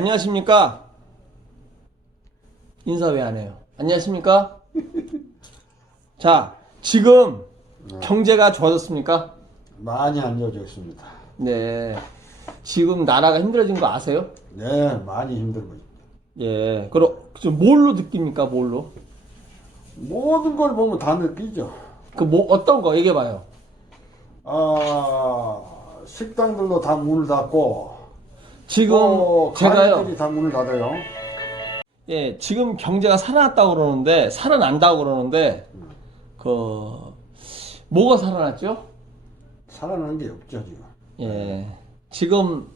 안녕하십니까? 인사 왜 안 해요? 안녕하십니까? 자, 지금 경제가 좋아졌습니까? 많이 안 좋아졌습니다. 네. 지금 나라가 힘들어진 거 아세요? 네, 많이 힘들고 있습니다. 예. 그럼 좀 뭘로 느낍니까? 뭘로? 모든 걸 보면 다 느끼죠. 그 뭐 어떤 거 얘기해 봐요. 아, 식당들도 다 문을 닫고 지금 또 제가요. 가게들이 다 문을 닫아요. 예, 지금 경제가 살아났다고 그러는데 살아난다고 그러는데 그 뭐가 살아났죠? 살아나는 게 없죠 지금. 예. 지금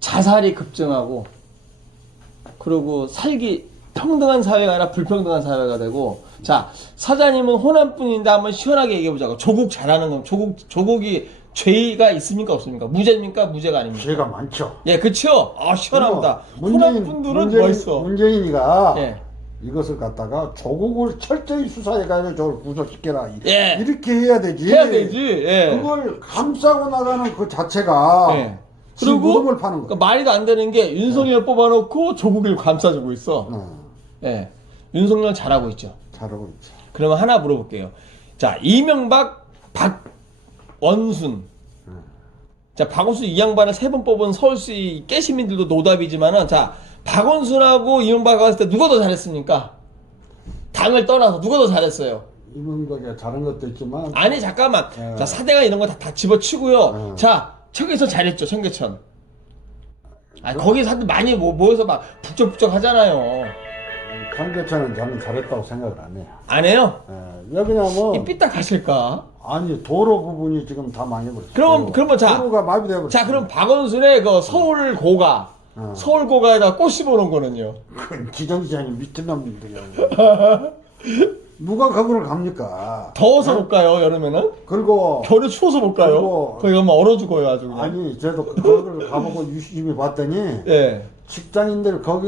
자살이 급증하고 그리고 살기 평등한 사회가 아니라 불평등한 사회가 되고 자 사장님은 호남뿐인데 한번 시원하게 얘기해 보자고 조국 잘하는 건 조국 조국이 죄가 있습니까 없습니까 무죄입니까 무죄가 아닙니까 죄가 많죠. 예 그쵸 아 시원합니다 그리고 문재인- 호남 분들은 멋있어 문재인이가 예 이것을 갖다가 조국을 철저히 수사해가지고 저걸 구속시켜라. 예. 이렇게 해야 되지. 해야 되지 예 그걸 감싸고 나가는 그 자체가 예. 그리고 무덤을 파는 그러니까 거야. 말도 안 되는 게 윤석열 뽑아놓고 조국을 감싸주고 있어 어, 예 윤석열 잘하고 있죠 잘하고 있지. 그러면 하나 물어볼게요. 자, 이명박, 박 원순. 자, 박원순 이 양반을 세 번 뽑은 서울시 깨시민들도 노답이지만은, 자, 박원순하고 이명박 갔을 때 누가 더 잘했습니까? 당을 떠나서 누가 더 잘했어요? 이명박이 잘한 것도 있지만 아니, 잠깐만. 네. 자, 사대가 이런 거 다, 다 집어치고요. 네. 자, 청계천 잘했죠, 청계천. 아, 거기 사람들 많이 모, 모여서 막 북적북적 하잖아요. 강계천은 저는 잘했다고 생각을 안 해요. 안 해요? 예, 왜냐면 이 삐딱 가실까? 아니 도로 부분이 지금 다 망해버렸어. 그럼- 그러면 자, 도로가 마비돼버렸어. 자, 그럼 박원순의 그 서울 고가, 어. 서울 고가에다 꽃 심어놓은 거는요? 그 기정지장이 미친 놈들이야. 누가 거기를 갑니까? 더워서 못 가요, 여름에는? 그리고 겨울에 추워서 못 가요? 그리고- 거기 가면 얼어 죽어요, 아주. 그냥. 아니 저도 거기를 가보고 유심히 봤더니 예. 직장인들 거기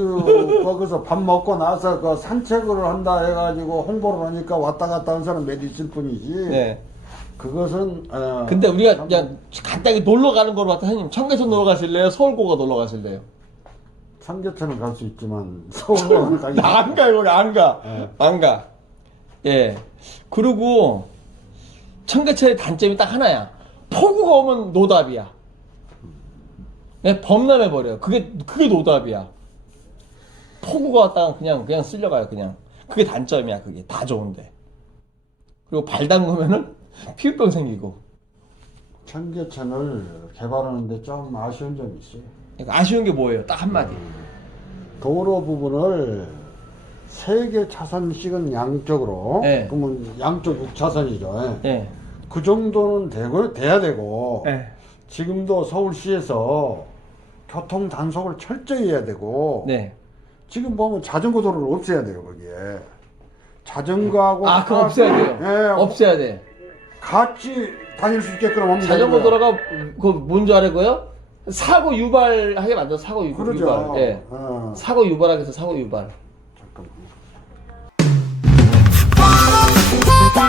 거기서 밥 먹고 나서 그 산책을 한다 해가지고 홍보를 하니까 왔다 갔다 하는 사람 몇 있을 뿐이지. 예. 그것은 어, 근데 우리가 그냥 간단히 놀러 가는 거로 봤다, 형님. 청계천 놀러 가실래요? 서울 고가 놀러 가실래요? 삼계천은 갈 수 있지만 서울은 가기 나 안 가요, 우리 안 가. 예. 안 가. 예. 그리고 청계천의 단점이 딱 하나야. 폭우가 오면 노답이야. 네, 범람해 버려요. 그게, 그게 노답이야. 폭우가 왔다가 그냥, 그냥 쓸려가요, 그냥. 그게 단점이야, 그게. 다 좋은데. 그리고 발 담그면은 피부병 생기고. 청계천을 개발하는데 좀 아쉬운 점이 있어요. 그러니까 아쉬운 게 뭐예요? 딱 한마디. 도로 부분을 세 개 차선씩은 양쪽으로 네. 그러면 양쪽 6차선이죠. 예. 그 정도는 되고 돼야 되고 예. 지금도 서울시에서 교통 단속을 철저히 해야 되고 네. 지금 보면 자전거 도로를 없애야 돼요 거기에 자전거하고 아, 그거 카- 없애야 돼요. 예, 없애야 돼. 같이 다닐 수 있게끔 하면 자전거 되는 거예요. 도로가 그 뭔지 알고요? 사고 유발하게 만들어 사고 유, 그러죠. 유발. 예. 어. 사고 유발하게 해서 사고 유발. 잠깐만.